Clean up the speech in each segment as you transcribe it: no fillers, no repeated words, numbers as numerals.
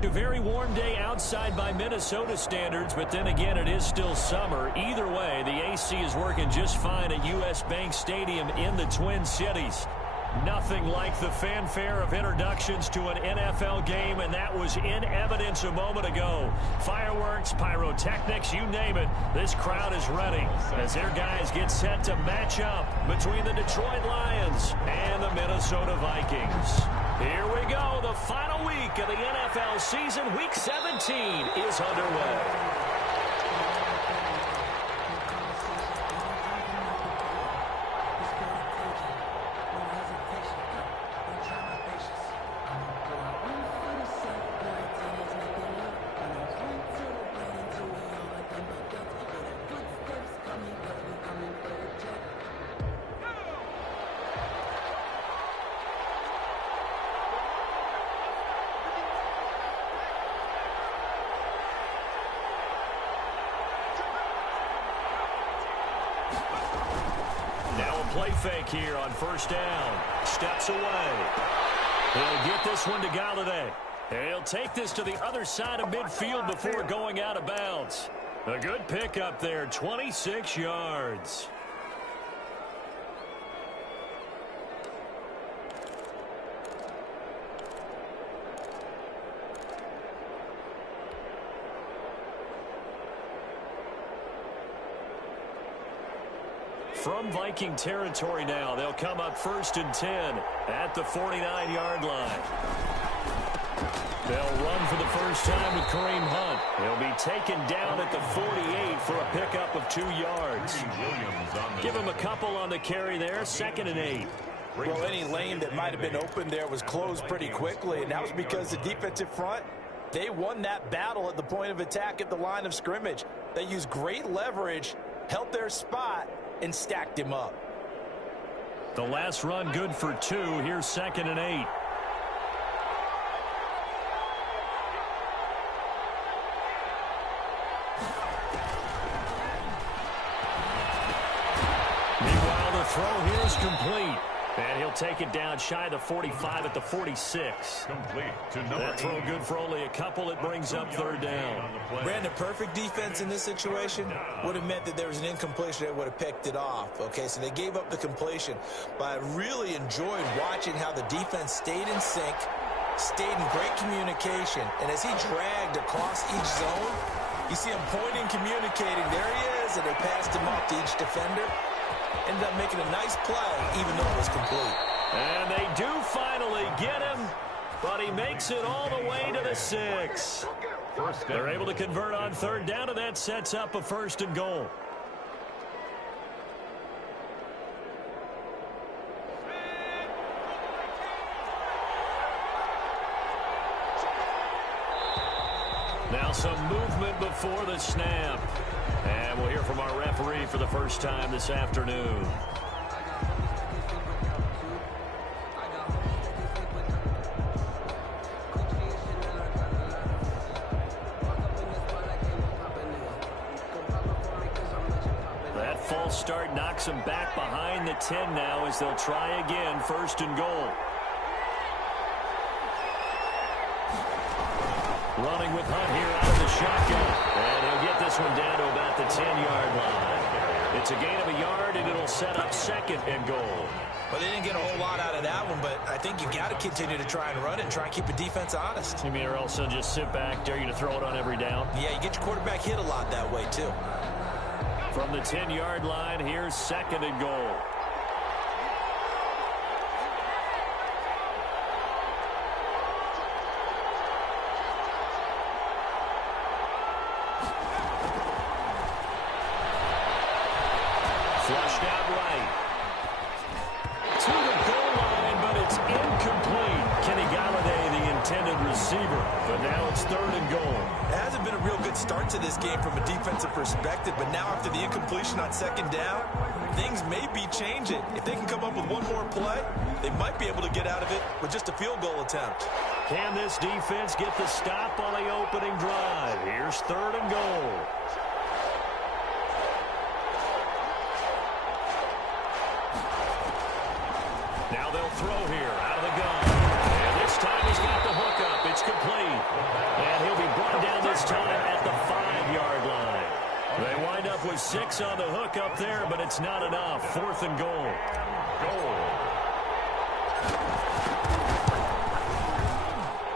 A very warm day outside by Minnesota standards, but then again, it is still summer. Either way, the AC is working just fine at U.S. Bank Stadium in the Twin Cities. Nothing like the fanfare of introductions to an NFL game, and that was in evidence a moment ago. Fireworks, pyrotechnics, you name it. This crowd is ready as their guys get set to match up between the Detroit Lions and the Minnesota Vikings. Here we go. The final week of the NFL season. Week 17 is underway. Play fake here on first down. Steps away. He'll get this one to Galladay. He'll take this to the other side of midfield before going out of bounds. A good pickup there, 26 yards. From Viking territory now, they'll come up 1st and 10 at the 49-yard line. They'll run for the first time with Kareem Hunt. He'll be taken down at the 48 for a pickup of 2 yards. Give him a couple on the carry there, 2nd and 8. Well, any lane that might have been open there was closed pretty quickly, and that was because the defensive front, they won that battle at the point of attack at the line of scrimmage. They used great leverage, held their spot, and stacked him up. The last run good for 2. Here's 2nd and 8. Meanwhile, the throw here is complete. And he'll take it down shy of the 45 at the 46. Complete to number that throw good for only a couple. It brings up 3rd down. Brandon, perfect defense in this situation would have meant that there was an incompletion that would have picked it off. Okay, so they gave up the completion. But I really enjoyed watching how the defense stayed in sync, stayed in great communication. And as he dragged across each zone, you see him pointing, communicating. There he is, and they passed him off to each defender. Ended up making a nice play, even though it was complete. And they do finally get him, but he makes it all the way to the 6. They're able to convert on 3rd down, and that sets up a 1st and goal. Now some movement before the snap. And we'll hear from our referee for the first time this afternoon. That false start knocks him back behind the 10 now as they'll try again, 1st and goal. Running with Hunt here out of the shotgun. And he'll get this one down to about the 10-yard line. It's a gain of a yard, and it'll set up 2nd and goal. Well, they didn't get a whole lot out of that one, but I think you got to continue to try and run it and try and keep the defense honest. You mean or else they'll just sit back, dare you to throw it on every down? Yeah, you get your quarterback hit a lot that way, too. From the 10-yard line, here's 2nd and goal. Flushed out right. To the goal line, but it's incomplete. Kenny Galladay, the intended receiver. But now it's 3rd and goal. It hasn't been a real good start to this game from a defensive perspective, but now after the incompletion on 2nd down, things may be changing. If they can come up with one more play, they might be able to get out of it with just a field goal attempt. Can this defense get the stop on the opening drive? Here's 3rd and goal. Now they'll throw here out of the gun. And this time he's got the hookup. It's complete. 6 on the hook up there, but it's not enough. 4th and goal.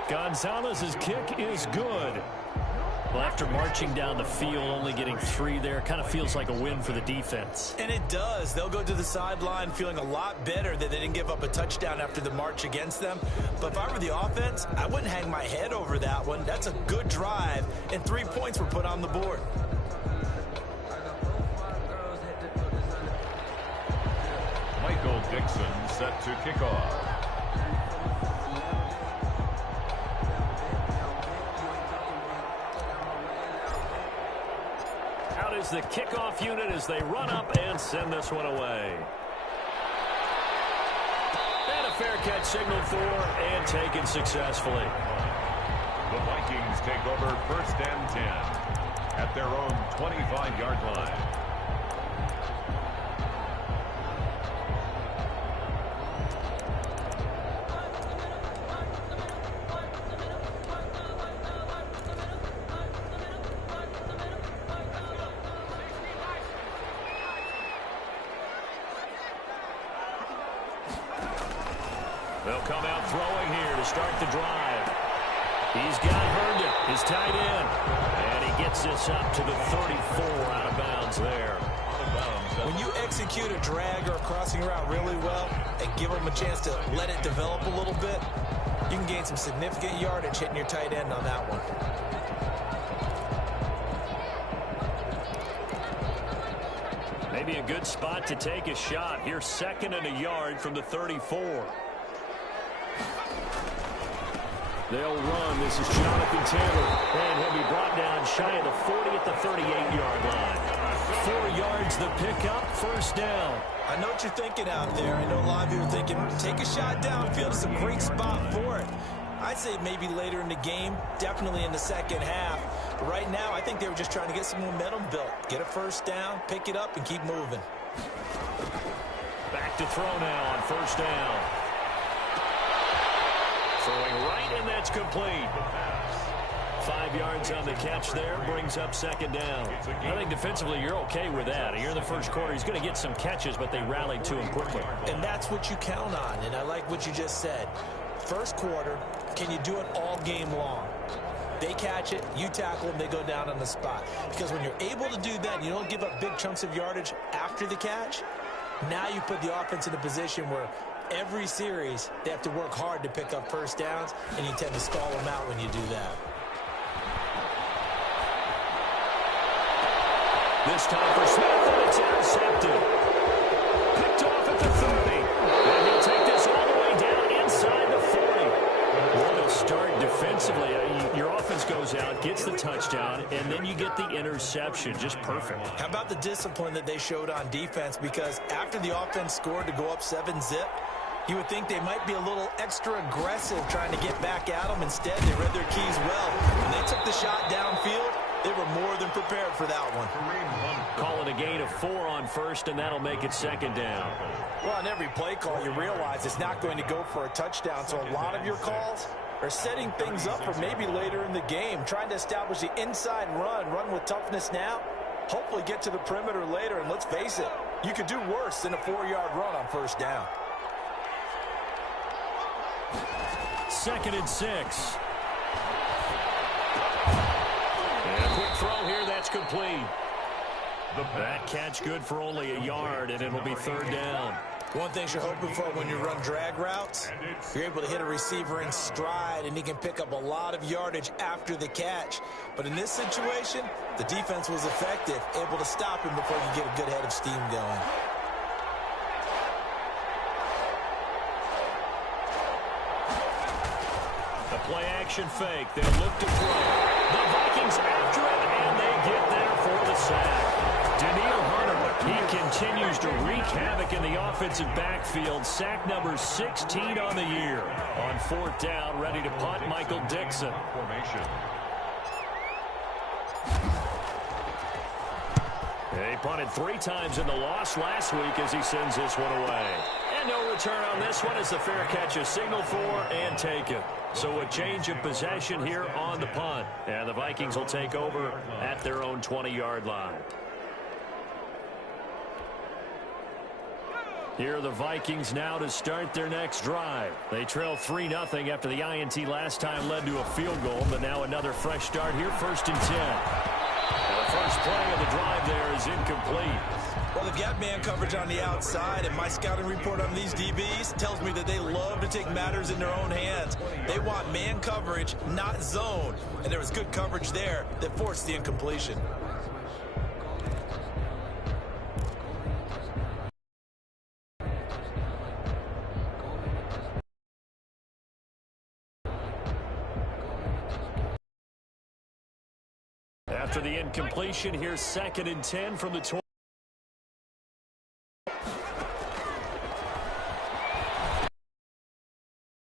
Gonzalez's kick is good. Well, after marching down the field, only getting 3 there, kind of feels like a win for the defense. And it does. They'll go to the sideline feeling a lot better that they didn't give up a touchdown after the march against them. But if I were the offense, I wouldn't hang my head over that one. That's a good drive, and 3 points were put on the board. Michael Dixon set to kick off. Out is the kickoff unit as they run up and send this one away. And a fair catch signaled for and taken successfully. The Vikings take over 1st and 10 at their own 25-yard line. They'll come out throwing here to start the drive. He's got Herndon, his tight end. And he gets this up to the 34 out of bounds there. When you execute a drag or a crossing route really well and give them a chance to let it develop a little bit, you can gain some significant yardage hitting your tight end on that one. Maybe a good spot to take a shot. Here's 2nd and a yard from the 34. They'll run. This is Jonathan Taylor. And he'll be brought down shy of the 40 at the 38-yard line. 4 yards the pickup, 1st down. I know what you're thinking out there. I know a lot of you are thinking, take a shot downfield. It's a great spot for it. I'd say maybe later in the game, definitely in the second half. But right now, I think they were just trying to get some momentum built. Get a 1st down, pick it up, and keep moving. Back to throw now on 1st down. Throwing right, and that's complete. 5 yards on the catch there, brings up 2nd down. I think defensively you're okay with that. Here in the 1st quarter, he's going to get some catches, but they rallied to him quickly. And that's what you count on, and I like what you just said. 1st quarter, can you do it all game long? They catch it, you tackle them, they go down on the spot. Because when you're able to do that, and you don't give up big chunks of yardage after the catch, now you put the offense in a position where every series, they have to work hard to pick up 1st downs, and you tend to stall them out when you do that. This time for Smith, and it's intercepted. Picked off at the 30. And he'll take this all the way down inside the 40. What a start defensively. Your offense goes out, gets the touchdown, and then you get the interception. Just perfect. How about the discipline that they showed on defense? Because after the offense scored to go up 7-zip, you would think they might be a little extra aggressive trying to get back at them. Instead, they read their keys well. When they took the shot downfield, they were more than prepared for that one. Calling a gain of 4 on 1st, and that'll make it 2nd down. Well, on every play call, you realize it's not going to go for a touchdown. So a lot of your calls are setting things up for maybe later in the game, trying to establish the inside run with toughness now, hopefully get to the perimeter later. And let's face it, you could do worse than a 4-yard run on 1st down. 2nd and 6. And a quick throw here, that's complete. That catch good for only a yard, and it'll be 3rd down. One thing you're hoping for when you run drag routes, you're able to hit a receiver in stride, and he can pick up a lot of yardage after the catch. But in this situation, the defense was effective, able to stop him before you get a good head of steam going. The play-action fake. They'll look to throw. The Vikings after it, and they get there for the sack. Daniil Hunter, he continues to wreak havoc in the offensive backfield. Sack number 16 on the year. On 4th down, ready to punt, Michael Dixon. He punted 3 times in the loss last week as he sends this one away. And no return on this one as the fair catch is signaled for and taken. So a change of possession here on the punt. And the Vikings will take over at their own 20-yard line. Here are the Vikings now to start their next drive. They trail 3-0 after the INT last time led to a field goal, but now another fresh start here, 1st and 10. And the first play of the drive there is incomplete. Well, they've got man coverage on the outside, and my scouting report on these DBs tells me that they love to take matters in their own hands. They want man coverage, not zone, and there was good coverage there that forced the incompletion. After the incompletion, here's 2nd and 10 from the 20.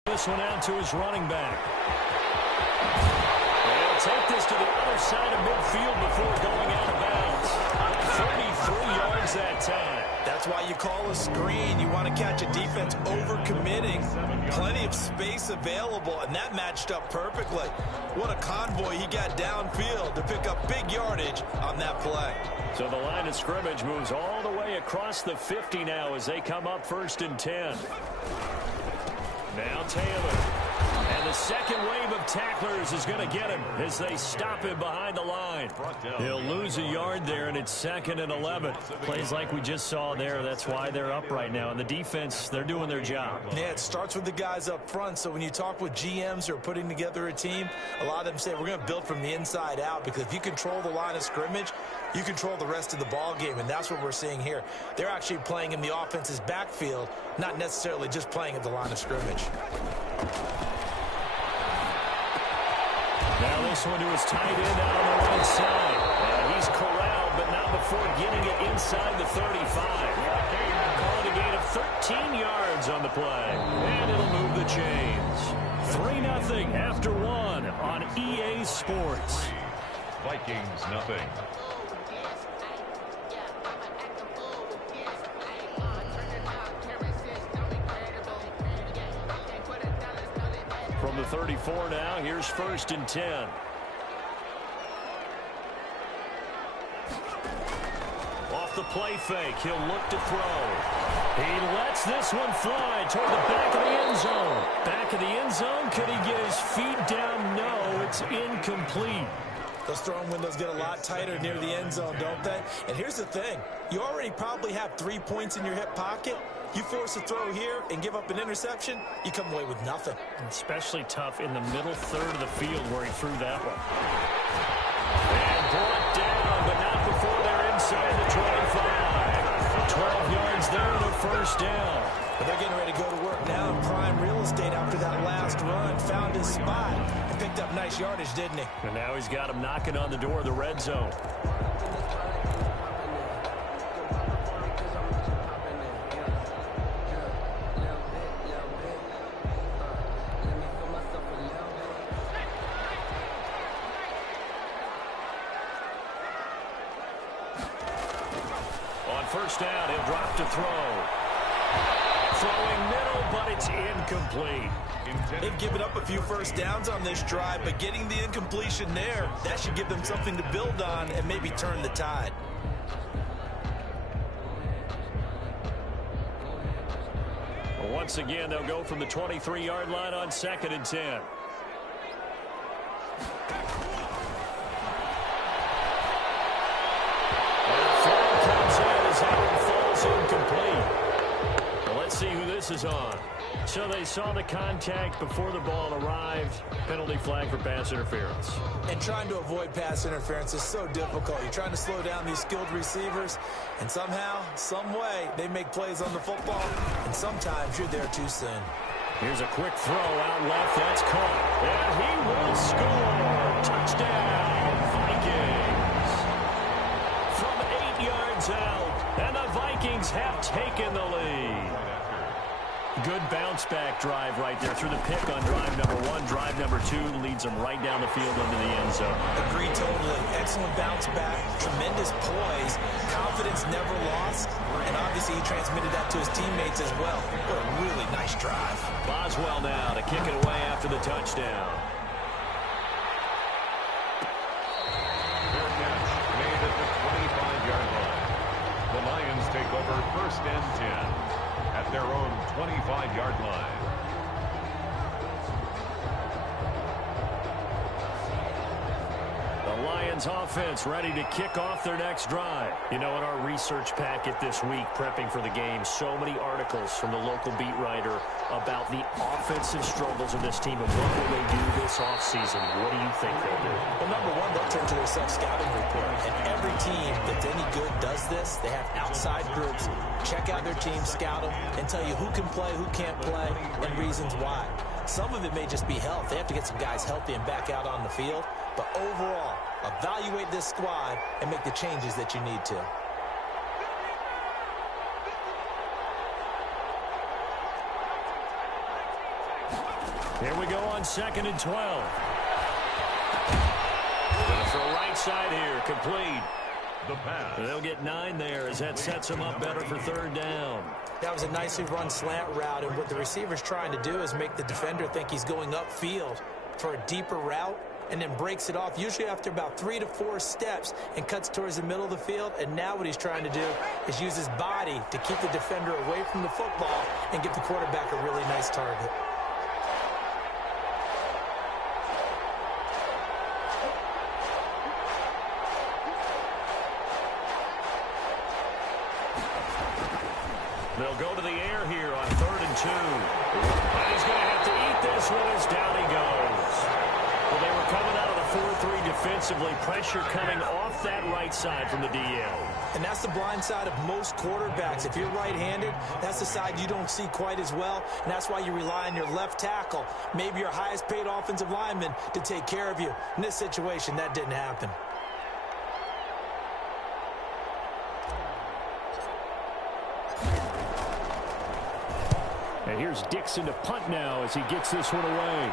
This one out to his running back. They'll take this to the other side of midfield before going out of bounds. 33 yards that time. That's why you call a screen. You want to catch a defense overcommitting. Plenty of space available, and that matched up perfectly. What a convoy he got downfield to pick up big yardage on that play. So the line of scrimmage moves all the way across the 50 now as they come up 1st and 10. Now Taylor. And the second wave of tacklers is going to get him as they stop him behind the line. He'll lose a yard there, and it's 2nd and 11. Plays like we just saw there. That's why they're up right now. And the defense, they're doing their job. Yeah, it starts with the guys up front. So when you talk with GMs who are putting together a team, a lot of them say we're going to build from the inside out, because if you control the line of scrimmage, you control the rest of the ball game, and that's what we're seeing here. They're actually playing in the offense's backfield, not necessarily just playing at the line of scrimmage. Now this one to his tight end out on the right side. He's corralled, but not before getting it inside the 35. Calling a gain of 13 yards on the play, and it'll move the chains. 3-0 after 1 on EA Sports. Vikings nothing. From the 34 now, here's 1st and 10. Off the play fake, he'll look to throw. He lets this one fly toward the back of the end zone. Back of the end zone, could he get his feet down? No, it's incomplete. Those throwing windows get a lot tighter near the end zone, don't they? And here's the thing. You already probably have 3 points in your hip pocket. You force a throw here and give up an interception, you come away with nothing. Especially tough in the middle third of the field where he threw that one. And brought down, but not before they're inside the 25. 12 yards there and a 1st down. But they're getting ready to go to work now in prime real estate after that last run. Found his spot and picked up nice yardage, didn't he? And now he's got him knocking on the door of the red zone. On 1st down, he'll drop to throw. Throwing middle, but it's incomplete. They've given up a few 1st downs on this drive, but getting the incompletion there, that should give them something to build on and maybe turn the tide. Well, once again, they'll go from the 23-yard line on 2nd and 10. Well, let's see who this is on. So they saw the contact before the ball arrived. Penalty flag for pass interference. And trying to avoid pass interference is so difficult. You're trying to slow down these skilled receivers, and somehow, some way, they make plays on the football, and sometimes you're there too soon. Here's a quick throw out left. That's caught. And he will score. Touchdown, Vikings. From 8 yards out, and the Vikings have taken the lead. Good bounce-back drive right there through the pick on drive number 1. Drive number 2 leads them right down the field into the end zone. Agree totally. Excellent bounce back, tremendous poise, confidence never lost, and obviously he transmitted that to his teammates as well. What a really nice drive. Boswell now to kick it away after the touchdown. Fair catch made at the 25-yard line. The Lions take over 1st and 10. Lions offense ready to kick off their next drive. You know, in our research packet this week, prepping for the game, so many articles from the local beat writer about the offensive struggles of this team and what will they do this offseason. What do you think they'll do? Well, number one, they'll turn to their self-scouting report. And every team that's any good does this. They have outside groups. Check out their team, scout them, and tell you who can play, who can't play, and reasons why. Some of it may just be health. They have to get some guys healthy and back out on the field. But overall, evaluate this squad and make the changes that you need to. Here we go on 2nd and 12. Gonna throw right side here, complete. The pass. They'll get 9 there as that sets them up better for 3rd down. That was a nicely run slant route, and what the receiver's trying to do is make the defender think he's going upfield for a deeper route, and then breaks it off, usually after about 3 to 4 steps, and cuts towards the middle of the field. And now what he's trying to do is use his body to keep the defender away from the football and give the quarterback a really nice target. They'll go to the air here on 3rd and 2. And he's going to have to eat this one as down he goes. Well, they were coming out of the 4-3 defensively. Pressure coming off that right side from the DL. And that's the blind side of most quarterbacks. If you're right-handed, that's the side you don't see quite as well. And that's why you rely on your left tackle, maybe your highest-paid offensive lineman, to take care of you. In this situation, that didn't happen. And here's Dixon to punt now as he gets this one away.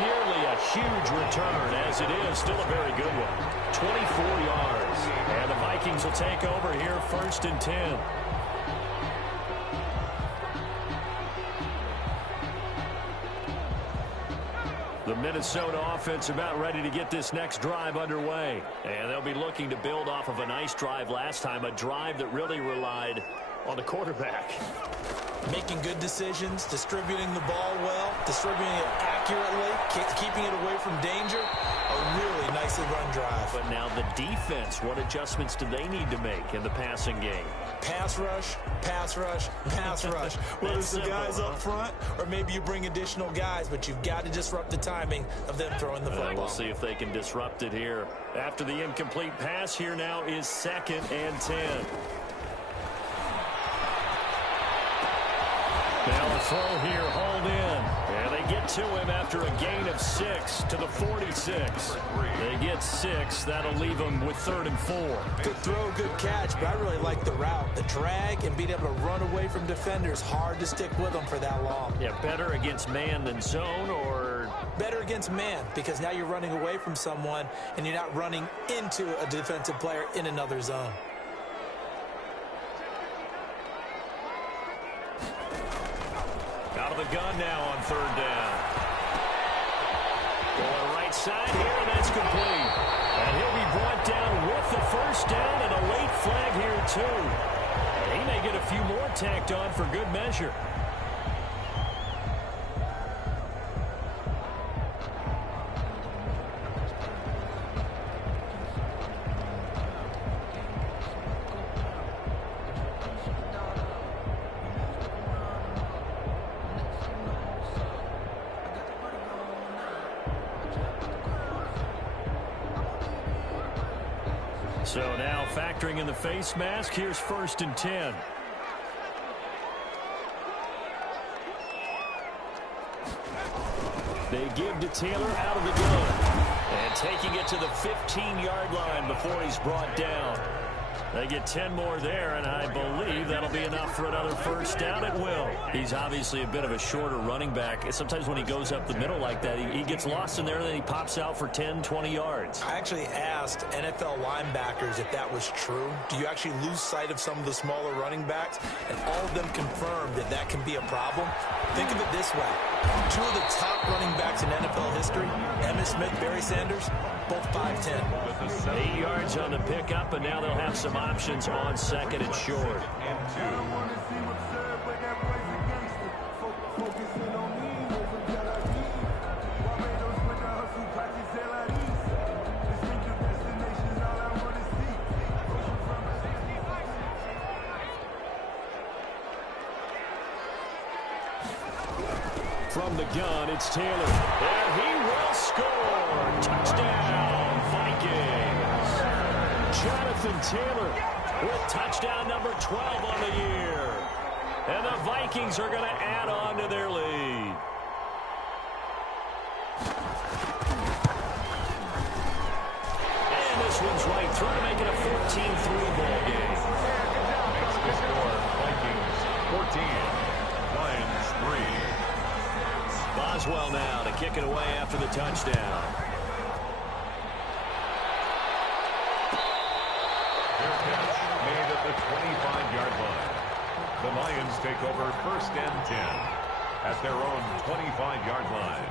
Nearly a huge return, as it is still a very good one. 24 yards. And the Vikings will take over here 1st and 10. The Minnesota offense about ready to get this next drive underway. And they'll be looking to build off of a nice drive last time, a drive that really relied on the quarterback. Making good decisions, distributing the ball well, distributing it accurately, keeping it away from danger. A really nicely run drive. But now the defense, what adjustments do they need to make in the passing game? Pass rush, pass rush, pass rush. Whether it's the guys up front or maybe you bring additional guys, but you've got to disrupt the timing of them throwing the football. We'll see if they can disrupt it here. After the incomplete pass, here now is 2nd and 10. Now a throw here, hauled in. And they get to him after a gain of 6 to the 46. They get 6. That'll leave them with 3rd and 4. Good throw, good catch, but I really like the route. The drag and being able to run away from defenders, hard to stick with them for that long. Yeah, better against man than zone, or? Better against man, because now you're running away from someone and you're not running into a defensive player in another zone. Out of the gun now on 3rd down. Going right side here, and that's complete. And he'll be brought down with the 1st down and a late flag here, too. And he may get a few more tacked on for good measure. So now factoring in the face mask, here's 1st and 10. They give to Taylor out of the gun. And taking it to the 15-yard line before he's brought down. They get 10 more there, and I believe that'll be enough for another 1st down at will. He's obviously a bit of a shorter running back. Sometimes when he goes up the middle like that, he gets lost in there, and then he pops out for 10, 20 yards. I actually asked NFL linebackers if that was true. Do you actually lose sight of some of the smaller running backs? And all of them confirmed that that can be a problem. Think of it this way. 2 of the top running backs in NFL history, Emmitt Smith, Barry Sanders, both 5'10". 8 yards on the pickup, and now they'll have some options on 2nd and short. From the gun, it's Taylor. And he will score. Touchdown, Vikings. Jonathan Taylor with touchdown number 12 on the year. And the Vikings are going to add on to their lead. And this one's right through to make it a 14-3 ball game. Makes the score Vikings 14, Lions 3. Boswell now to kick it away after the touchdown. Their catch made at the 25-yard line. The Lions take over first and 10 at their own 25-yard line.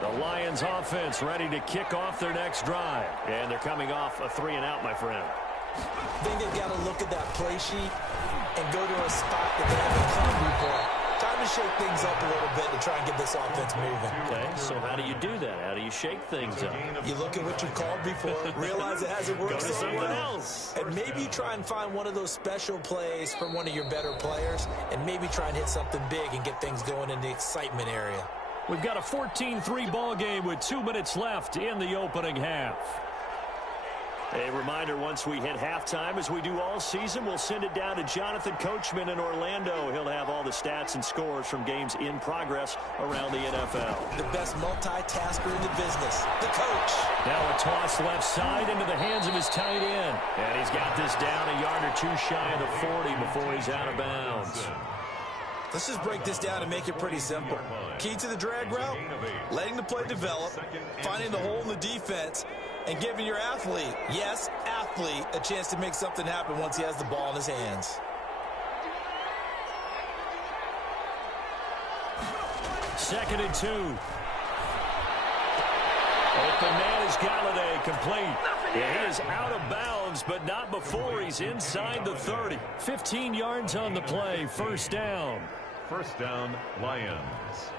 The Lions offense ready to kick off their next drive. And they're coming off a 3-and-out, my friend. I think they've got to look at that play sheet and go to a spot that they haven't come before. Time to shake things up a little bit to try and get this offense moving. Okay, so how do you do that? How do you shake things up? You look at what you've called before, realize it hasn't worked so someone well, else. and maybe you try and find one of those special plays from one of your better players, and maybe try and hit something big and get things going in the excitement area. We've got a 14-3 ball game with 2 minutes left in the opening half. A reminder, once we hit halftime, as we do all season, we'll send it down to Jonathan Coachman in Orlando. He'll have all the stats and scores from games in progress around the NFL. The best multitasker in the business, the coach. Now a toss left side into the hands of his tight end. And he's got this down a yard or two shy of the 40 before he's out of bounds. Let's just break this down and make it pretty simple. Key to the drag route, letting the play develop, finding the hole in the defense, and giving your athlete, yes, athlete, a chance to make something happen once he has the ball in his hands. Second and 2. Open man is Galladay, complete. Yeah, he is out of bounds, but not before he's inside the 30. 15 yards on the play, first down. First down, Lions.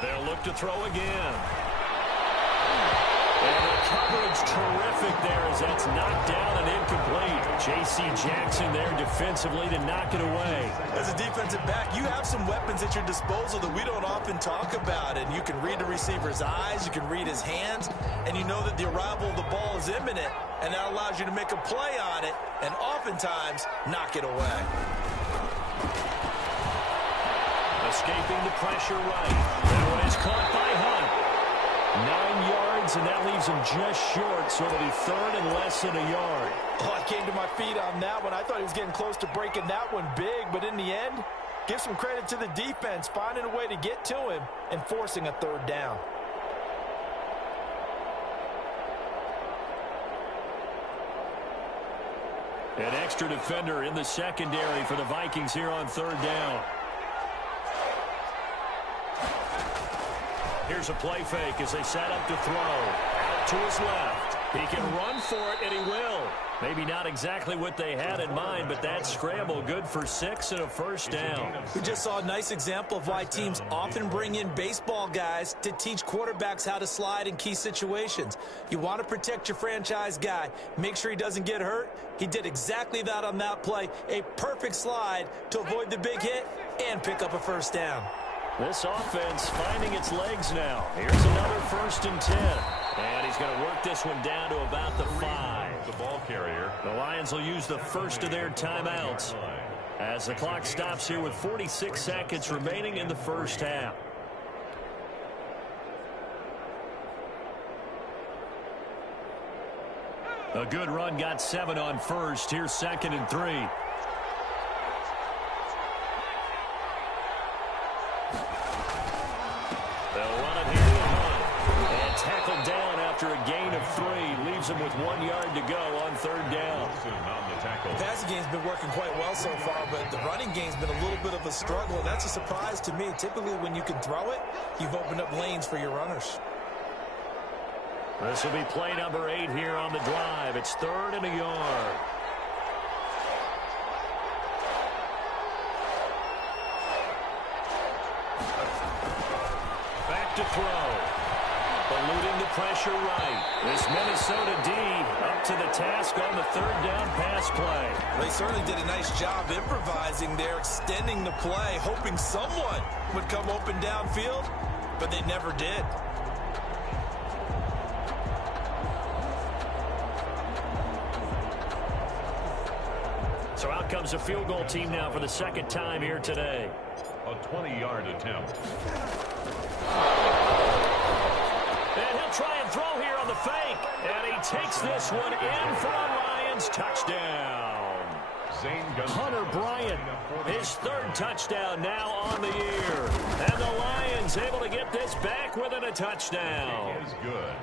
They'll look to throw again. And the coverage terrific there as that's knocked down and incomplete. J.C. Jackson there defensively to knock it away. As a defensive back, you have some weapons at your disposal that we don't often talk about. And you can read the receiver's eyes, you can read his hands, and you know that the arrival of the ball is imminent. And that allows you to make a play on it and oftentimes knock it away. Escaping the pressure right. That one is caught by Hunt. 9 yards, and that leaves him just short, so it'll be third and less than a yard. Oh, I came to my feet on that one. I thought he was getting close to breaking that one big, but in the end, give some credit to the defense, finding a way to get to him and forcing a third down. An extra defender in the secondary for the Vikings here on third down. Here's a play fake as they set up to throw. Out to his left. He can run for it, and he will. Maybe not exactly what they had in mind, but that scramble good for 6 and a first down. We just saw a nice example of why teams often bring in baseball guys to teach quarterbacks how to slide in key situations. You want to protect your franchise guy. Make sure he doesn't get hurt. He did exactly that on that play. A perfect slide to avoid the big hit and pick up a first down. This offense finding its legs now. Here's another first and 10. And he's going to work this one down to about the 5. The ball carrier. The Lions will use the first of their timeouts as the clock stops here with 46 seconds remaining in the first half. A good run got 7 on first. Here's second and 3. Tackled down after a gain of 3. Leaves him with 1 yard to go on third down. The passing game's been working quite well so far, but the running game's been a little bit of a struggle, and that's a surprise to me. Typically, when you can throw it, you've opened up lanes for your runners. This will be play number 8 here on the drive. It's third and a yard. look to throw. Eluding the pressure right. This Minnesota D up to the task on the third down pass play. They certainly did a nice job improvising there, extending the play, hoping someone would come open downfield, but they never did. So out comes a field goal team now for the second time here today. A 20-yard attempt. And he'll try and throw here on the fake. And he takes this one in for a Lions touchdown. Hunter Bryant, his third touchdown now on the year. And the Lions able to get this back within a touchdown. He is good.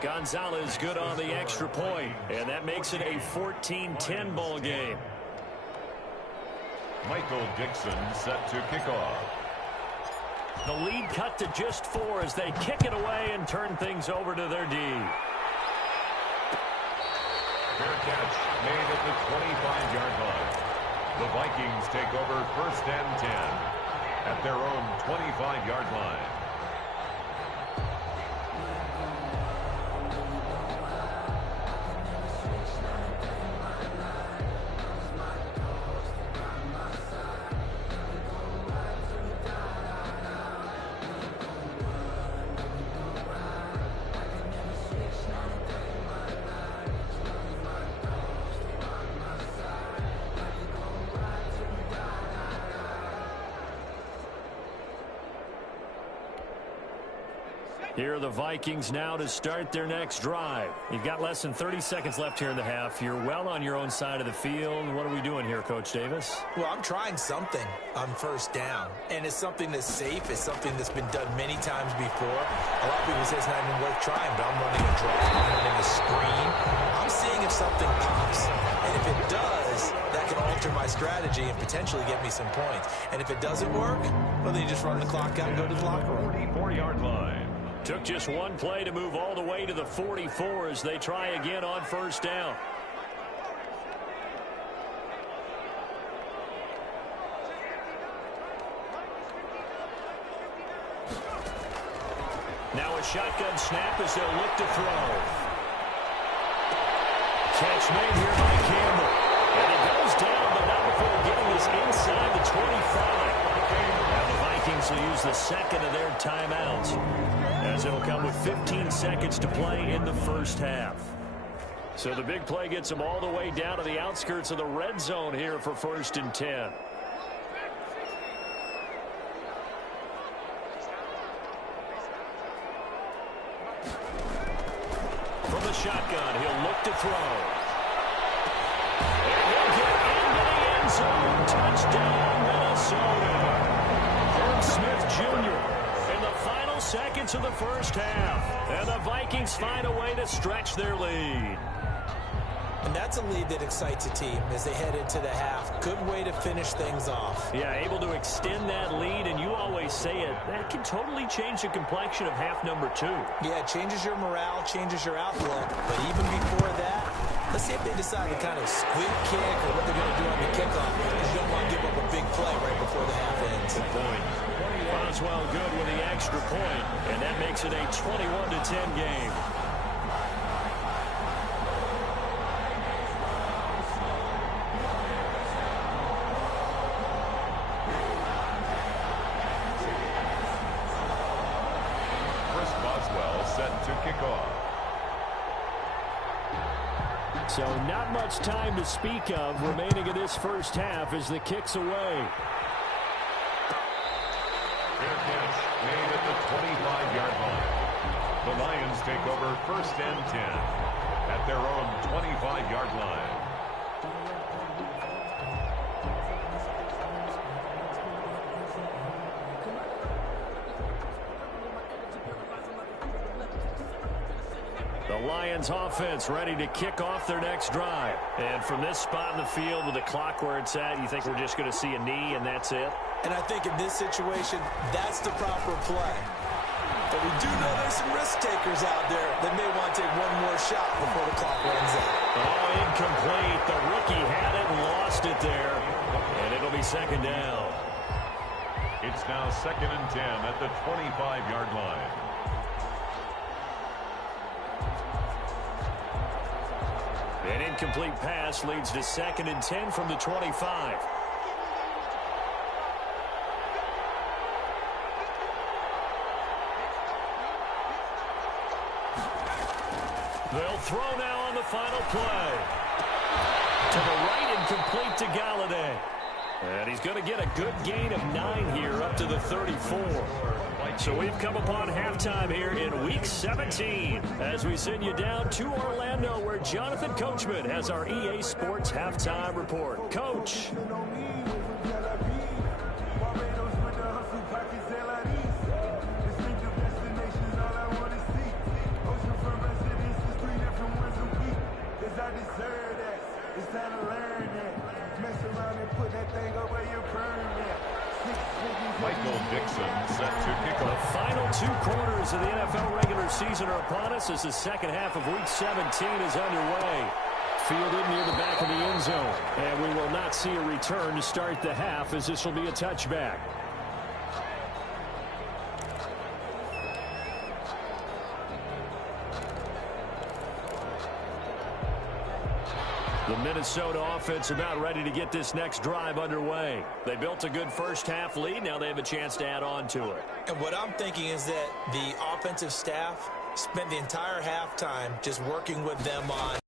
Gonzalez good on the extra point. And that makes it a 14-10 ball game. Michael Dixon set to kick off. The lead cut to just 4 as they kick it away and turn things over to their D. Fair catch made at the 25-yard line. The Vikings take over first and 10 at their own 25-yard line. Here are the Vikings now to start their next drive. You've got less than 30 seconds left here in the half. You're well on your own side of the field. What are we doing here, Coach Davis? Well, I'm trying something on first down, and it's something that's safe. It's something that's been done many times before. A lot of people say it's not even worth trying, but I'm running a draw. I'm running a screen. I'm seeing if something pops, and if it does, that can alter my strategy and potentially get me some points. And if it doesn't work, well, then you just run the clock out and go to the locker room. 44-yard line. Took just one play to move all the way to the 44 as they try again on first down. Now a shotgun snap as they'll look to throw. Catch made here by Campbell. And it goes down, but not before getting this inside the 25. Now the Vikings will use the second of their timeouts, as it'll come with 15 seconds to play in the first half. So the big play gets them all the way down to the outskirts of the red zone here for first and 10. From the shotgun, he'll look to throw. And he'll get into the end zone. Touchdown, Minnesota. Smith Jr. in the final seconds of the first half. And the Vikings find a way to stretch their lead. And that's a lead that excites a team as they head into the half. Good way to finish things off. Yeah, able to extend that lead, and you always say it, that can totally change the complexion of half number 2. Yeah, it changes your morale, changes your outlook. But even before that, let's see if they decide to kind of squib kick or what they're going to do on the kickoff. Because you don't want to give up a big play right before the half ends. Good point. Boswell good with the extra point, and that makes it a 21-10 game. So not much time to speak of remaining in this first half as the kick's away. Fair catch made at the 25-yard line. The Lions take over first and 10 at their own 25-yard line. The Lions offense ready to kick off their next drive. And from this spot in the field with the clock where it's at, you think we're just going to see a knee and that's it? And I think in this situation, that's the proper play. But we do know there's some risk takers out there that may want to take one more shot before the clock runs out. Oh, incomplete. The rookie had it and lost it there. And it'll be second down. It's now 2nd and 10 at the 25-yard line. An incomplete pass leads to 2nd and 10 from the 25. They'll throw now on the final play. To the right and complete to Galladay. And he's going to get a good gain of 9 here up to the 34. So we've come upon halftime here in Week 17 as we send you down to Orlando where Jonathan Coachman has our EA Sports Halftime Report. Coach. Michael Dixon set to kick off. The final 2 quarters of the NFL regular season are upon us as the second half of Week 17 is underway. Fielded near the back of the end zone. And we will not see a return to start the half as this will be a touchback. The Minnesota offense about ready to get this next drive underway. They built a good first half lead. Now they have a chance to add on to it. And what I'm thinking is that the offensive staff spent the entire halftime just working with them on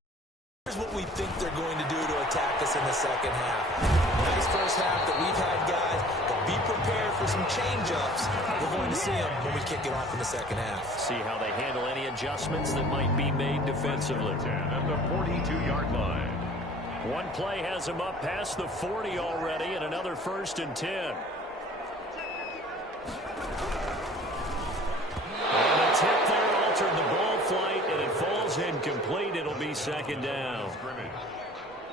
here's what we think they're going to do to attack us in the second half. Nice first half that we've had, guys, but be prepared for some change-ups. We're going to see them when we kick it off in the second half. See how they handle any adjustments that might be made defensively. 10 at the 42-yard line. One play has him up past the 40 already, and another 1st and 10. And a tip there altered the ball flight, and it falls incomplete. It'll be 2nd down.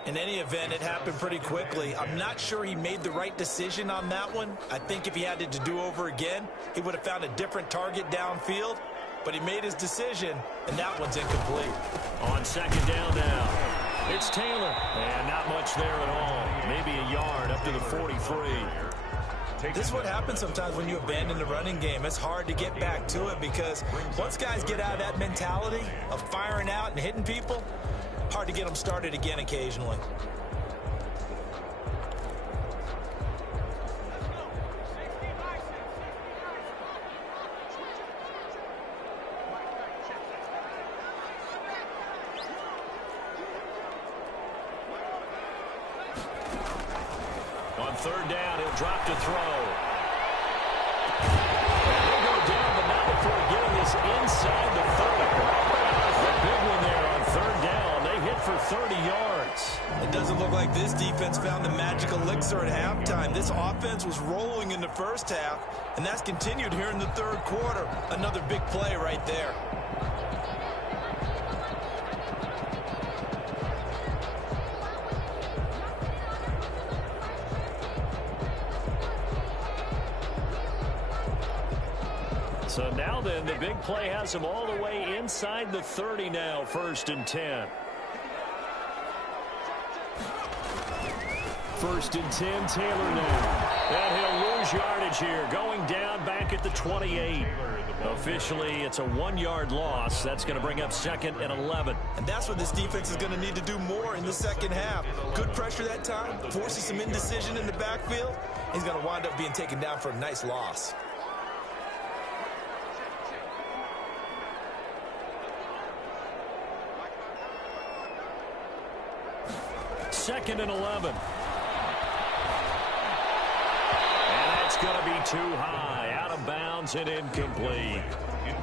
In any event, it happened pretty quickly. I'm not sure he made the right decision on that one. I think if he had to do over again, he would have found a different target downfield. But he made his decision, and that one's incomplete. On 2nd down now. It's Taylor. And not much there at all. Maybe a yard up to the 43. This is what happens sometimes when you abandon the running game. It's hard to get back to it because once guys get out of that mentality of firing out and hitting people, hard to get them started again occasionally. On 3rd down, he'll drop to throw. And he'll go down, but not before getting this inside the 30. A big one there on 3rd down. They hit for 30 yards. It doesn't look like this defense found the magic elixir at halftime. This offense was rolling in the first half, and that's continued here in the 3rd quarter. Another big play right there. So now then, the big play has him all the way inside the 30 now, 1st and 10. 1st and 10, Taylor now. And he'll lose yardage here, going down back at the 28. Officially, it's a 1-yard loss. That's going to bring up 2nd and 11. And that's what this defense is going to need to do more in the second half. Good pressure that time, forces some indecision in the backfield. He's going to wind up being taken down for a nice loss. 2nd and 11. And that's going to be too high. Out of bounds and incomplete.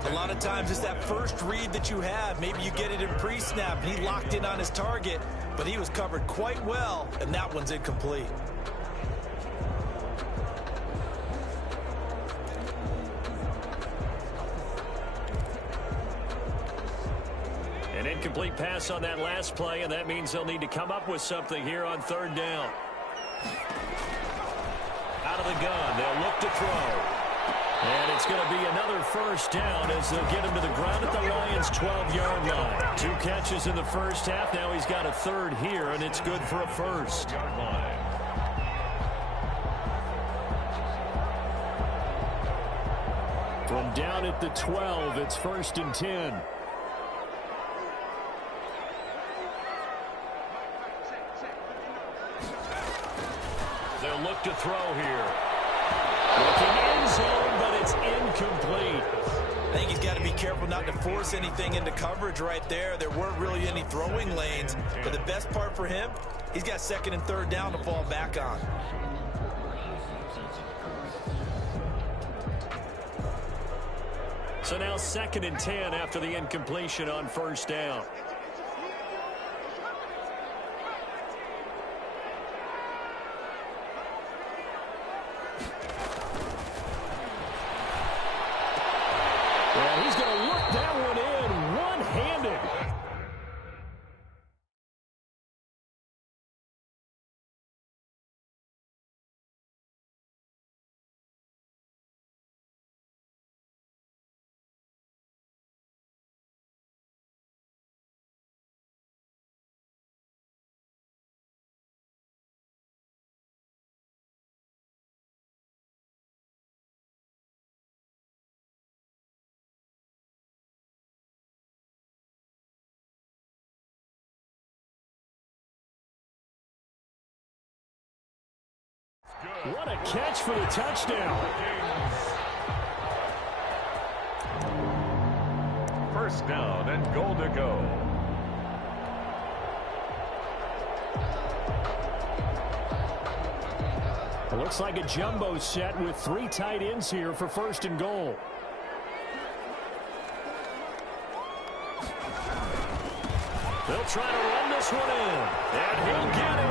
A lot of times it's that first read that you have. Maybe you get it in pre-snap, and he locked in on his target, but he was covered quite well, and that one's incomplete. An incomplete pass on that last play, and that means they'll need to come up with something here on 3rd down. Out of the gun, they'll look to throw. And it's going to be another 1st down as they'll get him to the ground at the Lions' 12-yard line. 2 catches in the first half. Now he's got a 3rd here, and it's good for a 1st. From down at the 12, it's 1st and 10. They'll look to throw here. Looking end zone, but it's incomplete. I think he's got to be careful not to force anything into coverage right there. There weren't really any throwing lanes, but the best part for him, he's got 2nd and 3rd down to fall back on. So now 2nd and 10 after the incompletion on 1st down. Well, he's going to look that one in one-handed. What a catch for the touchdown. 1st down and goal to go. It looks like a jumbo set with 3 tight ends here for 1st and goal. They'll try to run this one in. And he'll get in.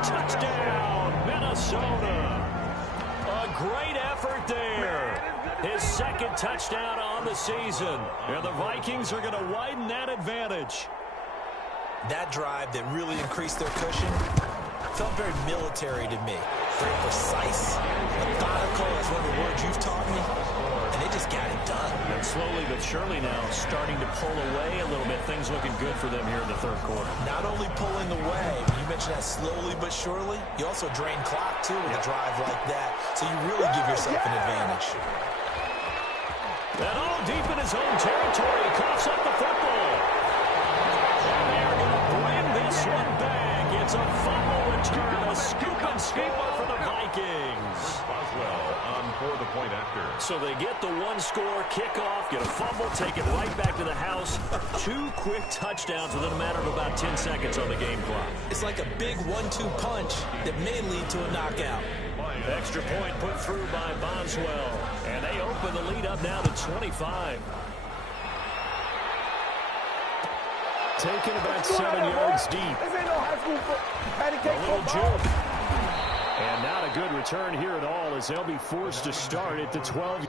Touchdown, Minnesota. A great effort there. His 2nd touchdown on the season. And the Vikings are going to widen that advantage. That drive that really increased their cushion felt very military to me. Very precise, methodical. That's one of the words you've taught me. And they just got it done. And slowly but surely now starting to pull away a little bit. Things looking good for them here in the 3rd quarter. Not only pulling away, you mentioned that slowly but surely. You also drain clock, too, with a drive like that. So you really give yourself an advantage. And all deep in his own territory, coughs up the football. And they're going to bring this one back. It's a fumble return, a scoop and skipper for the Vikings. Boswell on for the point after. So they get the 1-score kickoff, get a fumble, take it right back to the house. 2 quick touchdowns within a matter of about 10 seconds on the game clock. It's like a big 1-2 punch that may lead to a knockout. Extra point put through by Boswell. And they open the lead up now to 25. Taken about 7 yards deep. This ain't no high school patty cake A little football. joke. And not a good return here at all as they'll be forced to start at the 12.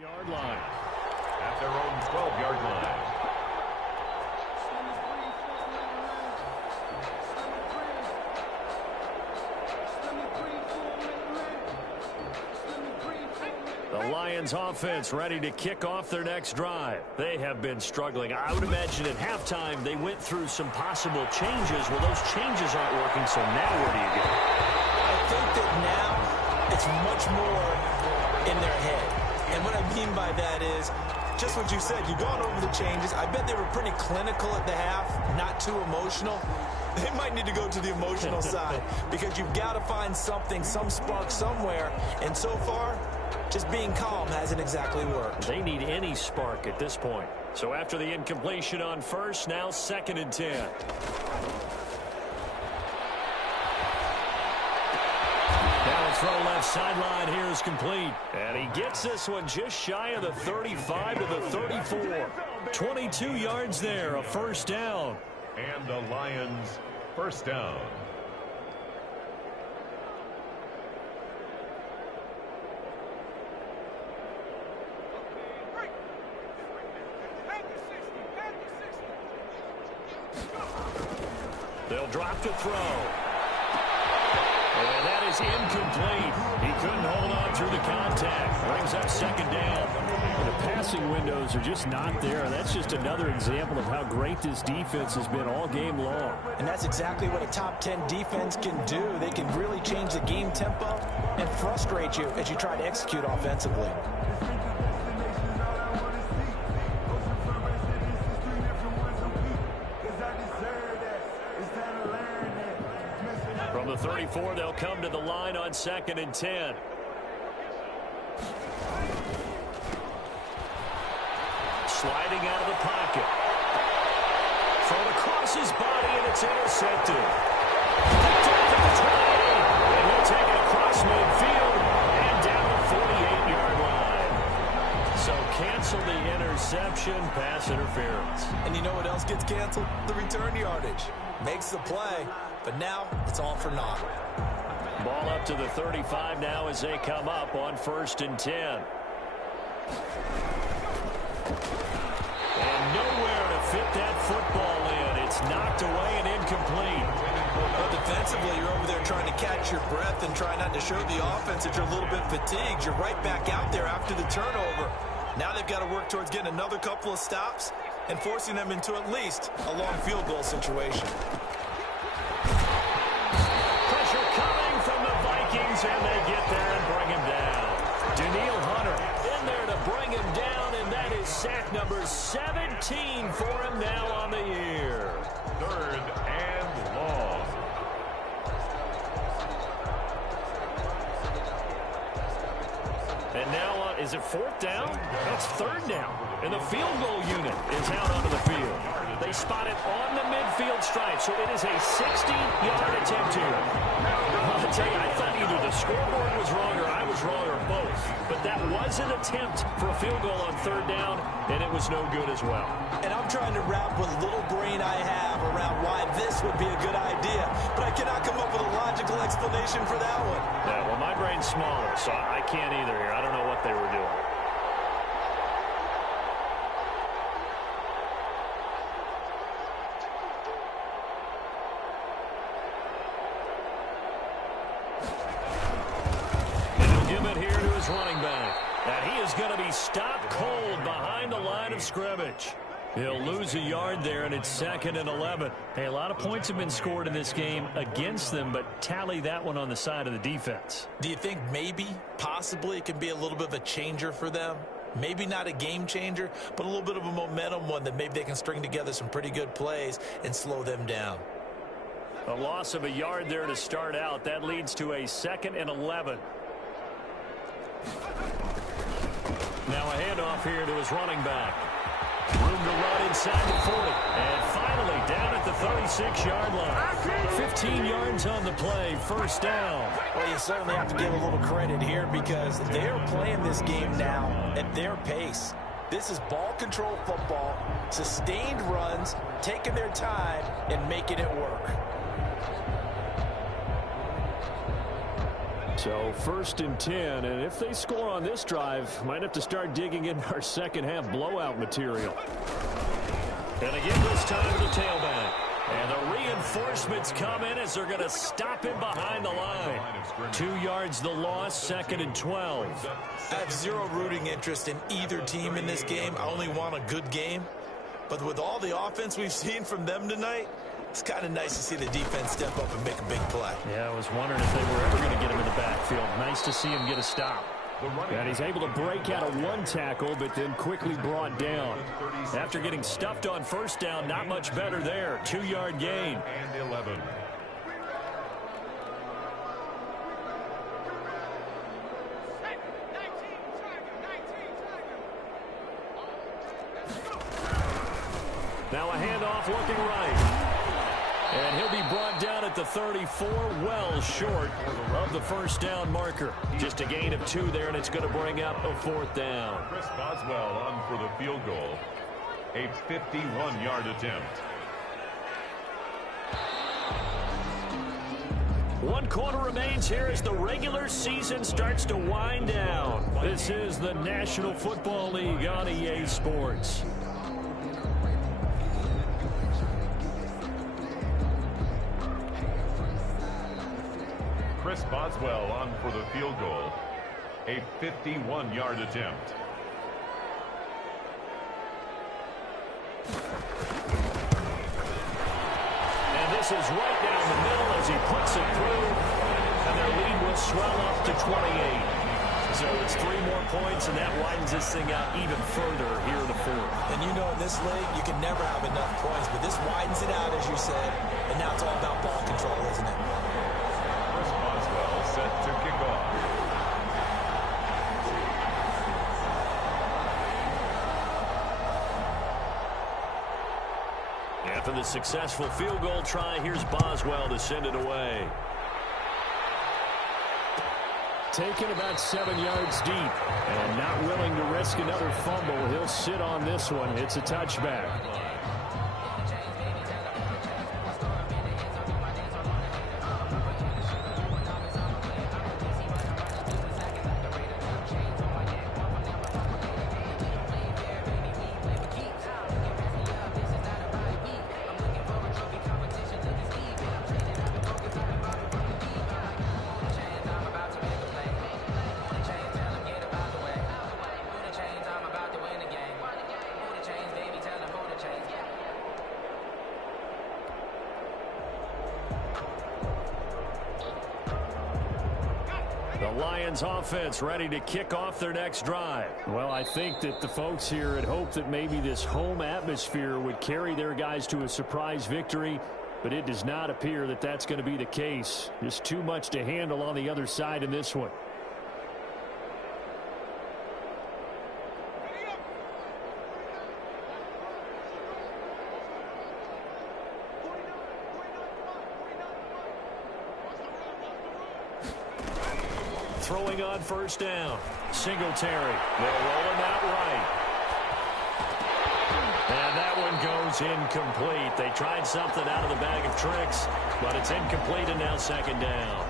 Yard line. At their own 12 Lions offense ready to kick off their next drive. They have been struggling. I would imagine at halftime they went through some possible changes. Well, those changes aren't working, so now where do you go? I think that now it's much more in their head. And what I mean by that is just what you said. You've gone over the changes. I bet they were pretty clinical at the half, not too emotional. They might need to go to the emotional side because you've got to find something, some spark somewhere. And so far, just being calm hasn't exactly worked. They need any spark at this point. So after the incompletion on first, now 2nd and 10. Now a throw left sideline here is complete. And he gets this one just shy of the 35 to the 34. 22 yards there, a first down. And the Lions first down. They'll drop to throw. And that is incomplete. He couldn't hold on through the contact. Brings up 2nd down. The passing windows are just not there. That's just another example of how great this defense has been all game long. And that's exactly what a top 10 defense can do. They can really change the game tempo and frustrate you as you try to execute offensively. From the 34, they'll come to the line on 2nd and 10. Sliding out of the pocket. Thrown across his body, and it's intercepted. Picked off at the 28, and he'll take it across midfield and down the 48-yard line. So cancel the interception, pass interference. And you know what else gets canceled? The return yardage. Makes the play, but now it's all for naught. Ball up to the 35 now as they come up on 1st and 10. And nowhere to fit that football in. It's knocked away and incomplete. Well, defensively, you're over there trying to catch your breath and try not to show the offense that you're a little bit fatigued. You're right back out there after the turnover. Now they've got to work towards getting another couple of stops and forcing them into at least a long field goal situation. Pressure coming from the Vikings, and they get there and bring him down. Daniil Hunter in there to bring him down, and that is sack number 17 for him now on the year. 3rd and long. And now, is it 4th down? That's 3rd down. And the field goal unit is out onto the field. They spot it on the midfield stripe, so it is a 60-yard attempt here. I'll tell you, I thought either the scoreboard was wrong or I was wrong or both. But that was an attempt for a field goal on 3rd down, and it was no good as well. And I'm trying to wrap what little brain I have around why this would be a good idea. But I cannot come up with a logical explanation for that one. Yeah, well, my brain's smaller, so I can't either here. I don't know what they were doing. Running back. And he is going to be stopped cold behind the line of scrimmage. He'll lose a yard there, and it's 2nd and 11. Hey, a lot of points have been scored in this game against them, but tally that one on the side of the defense. Do you think maybe, possibly, it can be a little bit of a changer for them? Maybe not a game changer, but a little bit of a momentum one that maybe they can string together some pretty good plays and slow them down. A loss of a yard there to start out. That leads to a 2nd and 11. Now a handoff here to his running back. Room to run inside the 40. And finally down at the 36-yard line. 15 yards on the play. First down. Well, you certainly have to give a little credit here because they're playing this game now at their pace. This is ball control football, sustained runs, taking their time, and making it work. So 1st and 10, and if they score on this drive, might have to start digging in our second half blowout material. And again this time to the tailback. And the reinforcements come in as they're going to stop him behind the line. 2 yards the loss, 2nd and 12. I have zero rooting interest in either team in this game. I only want a good game. But with all the offense we've seen from them tonight, it's kind of nice to see the defense step up and make a big play. Yeah, I was wondering if they were ever going to get him in the backfield. Nice to see him get a stop. And he's able to break out of one tackle, but then quickly brought down. After getting stuffed on first down, not much better there. 2-yard gain. And 11. Now a handoff looking right. And he'll be brought down at the 34, well short of the first down marker. Just a gain of 2 there, and it's going to bring up a 4th down. Chris Boswell on for the field goal. A 51-yard attempt. 1 quarter remains here as the regular season starts to wind down. This is the National Football League on EA Sports. Chris Boswell on for the field goal. A 51-yard attempt. And this is right down the middle as he puts it through. And their lead will swell up to 28. So it's 3 more points, and that widens this thing out even further here in the 4th. And you know in this league, you can never have enough points, but this widens it out, as you said. And now it's all about ball control, isn't it? Chris Boswell set to kick off. After the successful field goal try, here's Boswell to send it away. Taken about 7 yards deep and not willing to risk another fumble. He'll sit on this one. It's a touchback. Lions offense ready to kick off their next drive. Well, I think that the folks here had hoped that maybe this home atmosphere would carry their guys to a surprise victory, but it does not appear that that's going to be the case. Just too much to handle on the other side in this one. Throwing on first down. Singletary. They'll roll him out right. And that one goes incomplete. They tried something out of the bag of tricks, but it's incomplete and now 2nd down.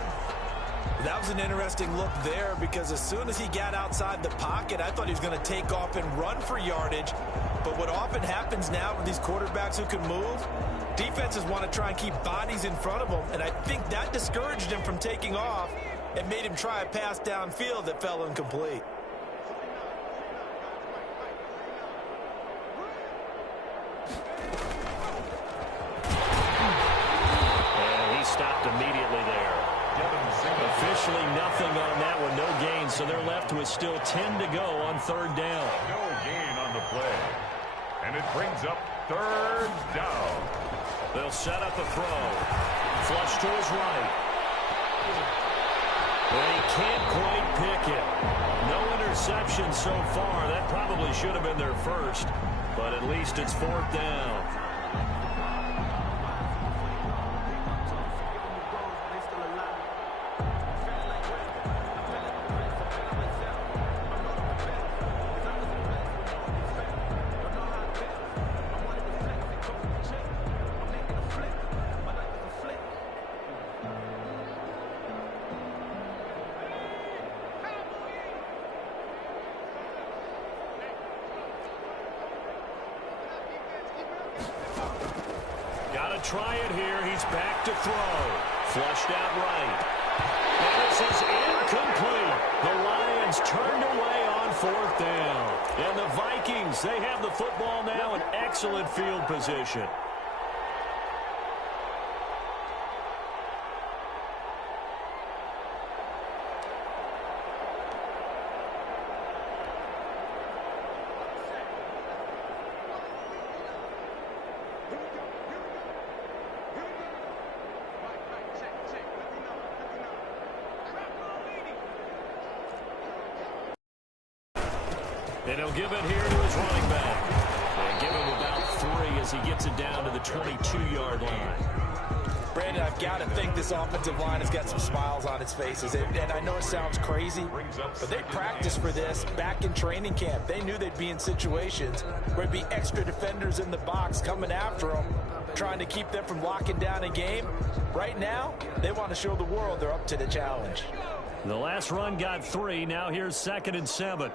That was an interesting look there because as soon as he got outside the pocket, I thought he was going to take off and run for yardage. But what often happens now with these quarterbacks who can move, defenses want to try and keep bodies in front of them, and I think that discouraged him from taking off. It made him try a pass downfield that fell incomplete. And he stopped immediately there. Officially nothing on that one, no gain, so they're left with still 10 to go on 3rd down. No gain on the play. And it brings up 3rd down. They'll set up a throw. Flush to his right. And he can't quite pick it. No interception so far. That probably should have been their first, but at least it's 4th down. They'll try it here. He's back to throw. Flushed out right. And this is incomplete. The Lions turned away on 4th down. And the Vikings, they have the football now in excellent field position. And he'll give it here to his running back. And give him about 3 as he gets it down to the 22-yard line. Brandon, I've got to think this offensive line has got some smiles on its faces. And I know it sounds crazy, but they practiced for this back in training camp. They knew they'd be in situations where there'd be extra defenders in the box coming after them, trying to keep them from locking down a game. Right now, they want to show the world they're up to the challenge. The last run got 3. Now here's 2nd and 7.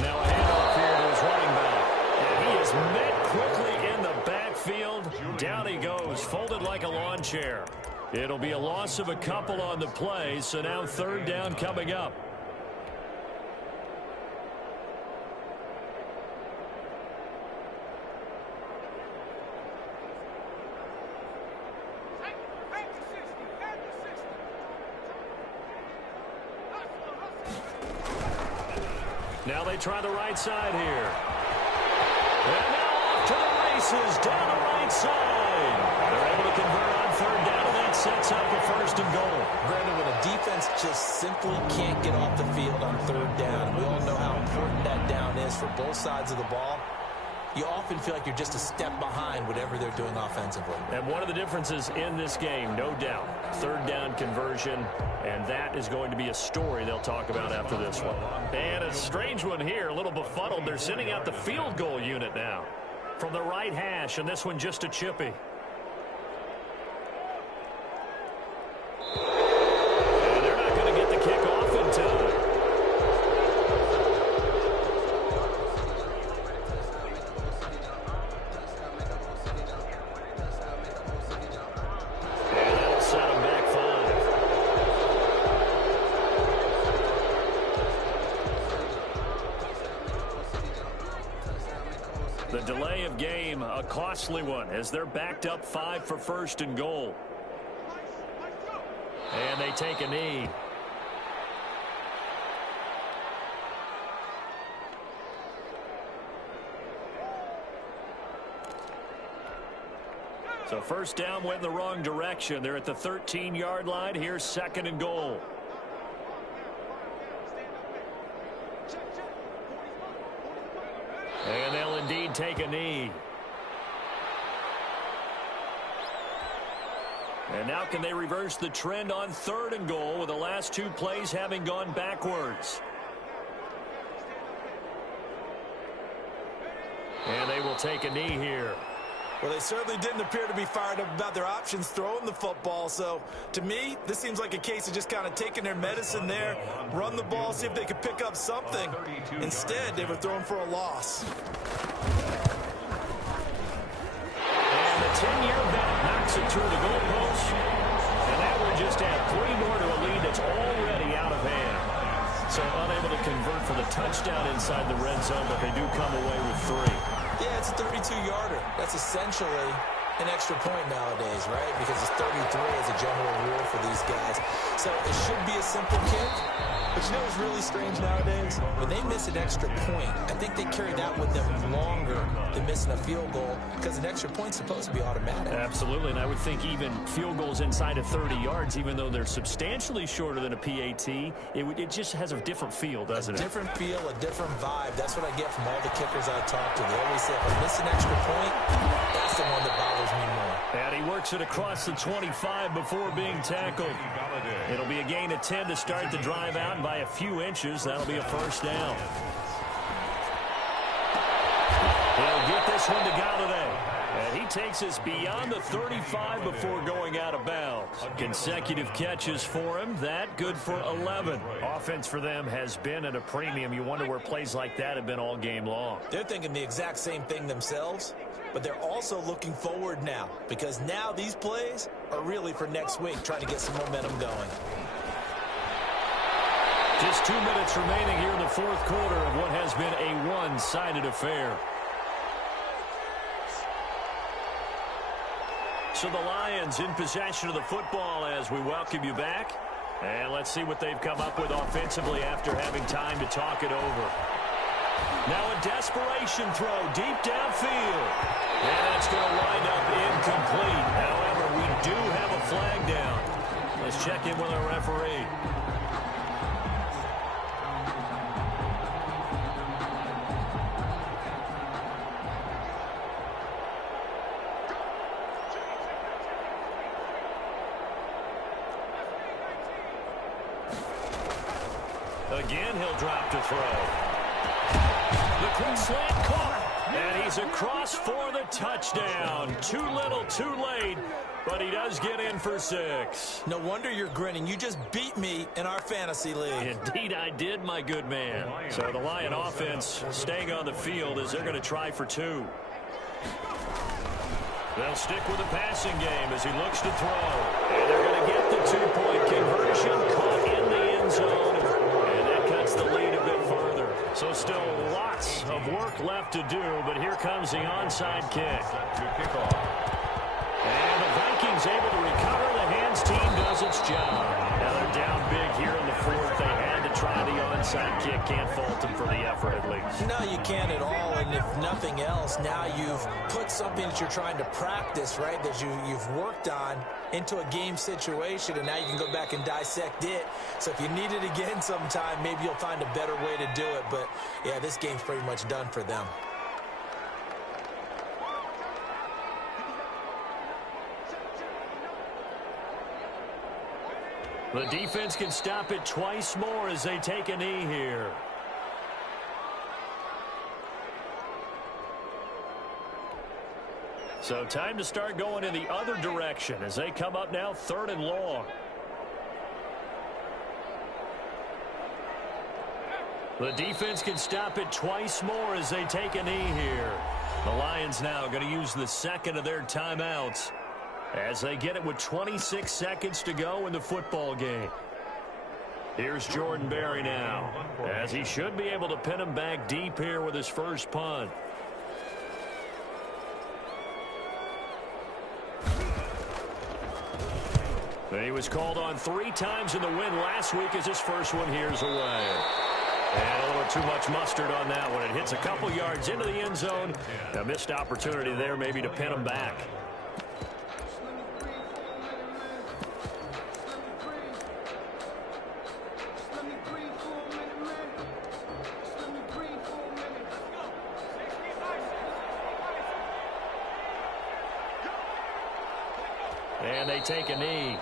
Now a handoff here to his running back. And he is met quickly in the backfield. Down he goes, folded like a lawn chair. It'll be a loss of a couple on the play, so now 3rd down coming up. Now they try the right side here. And now off to the races down the right side. They're able to convert on 3rd down, and that sets up a 1st and goal. Brandon, when a defense just simply can't get off the field on 3rd down, we all know how important that down is for both sides of the ball. You often feel like you're just a step behind whatever they're doing offensively. And one of the differences in this game, no doubt, 3rd down conversion, and that is going to be a story they'll talk about after this one. And a strange one here, a little befuddled. They're sending out the field goal unit now from the right hash, and this one just a chippy. And they're not going to get the kick off in time. The delay of game, a costly one, as they're backed up 5 for 1st and goal. And they take a knee. So 1st down went in the wrong direction. They're at the 13-yard line. Here's 2nd and goal. And they'll indeed take a knee. And now can they reverse the trend on 3rd and goal with the last 2 plays having gone backwards? And they will take a knee here. Well, they certainly didn't appear to be fired up about their options throwing the football. So, to me, this seems like a case of just kind of taking their medicine there, run the ball, see if they could pick up something. Instead, they were throwing for a loss. And the 10-year bet knocks it through the goalpost. And that would just add 3 more to a lead that's already out of hand. So, unable to convert for the touchdown inside the red zone, but they do come away with 3. Yeah, it's a 32-yarder. That's essentially an extra point nowadays, right? Because it's 33 as a general rule for these guys. So it should be a simple kick. But you know what's really strange nowadays? When they miss an extra point, I think they carry that with them longer than missing a field goal because an extra point's supposed to be automatic. Absolutely, and I would think even field goals inside of 30 yards, even though they're substantially shorter than a PAT, it just has a different feel, doesn't it? A different feel, a different vibe. That's what I get from all the kickers I talk to. They always say, if I miss an extra point, that's the one that bothers me more. And he works it across the 25 before being tackled. It'll be a gain of 10 to start the drive out, and by a few inches, that'll be a 1st down. He'll get this one to Galladay. And And he takes us beyond the 35 before going out of bounds. Consecutive catches for him. That good for 11. Offense for them has been at a premium. You wonder where plays like that have been all game long. They're thinking the exact same thing themselves, but they're also looking forward now, because now these plays are really for next week, trying to get some momentum going. Just 2 minutes remaining here in the fourth quarter of what has been a one-sided affair. So the Lions in possession of the football as we welcome you back. And let's see what they've come up with offensively after having time to talk it over. Now a desperation throw deep downfield. And that's going to wind up incomplete. However, we do have a flag down. Let's check in with our referee. Again, he'll drop to throw. The quick slant caught, and he's across for the touchdown. Too little, too late, but he does get in for 6. No wonder you're grinning. You just beat me in our fantasy league. Indeed, I did, my good man. So the Lion offense staying on the field as they're going to try for 2. They'll stick with the passing game as he looks to throw. And they're going to get the 2-point conversion, caught in the end zone. The lead a bit farther. So still lots of work left to do, but here comes the onside kick. And the Vikings able to recover. The hands team does its job. Now they're down big here in the fourth. They had to try the onside kick. Can't fault them for the effort at least. No, you can't at all. And if nothing else, now you've put something that you're trying to practice, right, that you've worked on into a game situation, and now you can go back and dissect it. So if you need it again sometime, maybe you'll find a better way to do it. But, yeah, this game's pretty much done for them. The defense can stop it twice more as they take a knee here. So time to start going in the other direction as they come up now 3rd and long. The defense can stop it twice more as they take a knee here. The Lions now going to use the second of their timeouts as they get it with 26 seconds to go in the football game. Here's Jordan Berry now, as he should be able to pin him back deep here with his first punt. He was called on 3 times in the win last week as his first one here's away. And a little too much mustard on that one. It hits a couple yards into the end zone. A missed opportunity there maybe to pin him back. And they take a knee.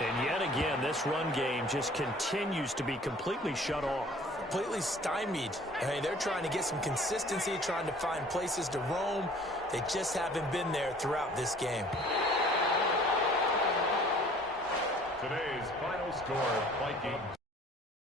And yet again, this run game just continues to be completely shut off. Completely stymied. I mean, they're trying to get some consistency, trying to find places to roam. They just haven't been there throughout this game. Today's final score, Vikings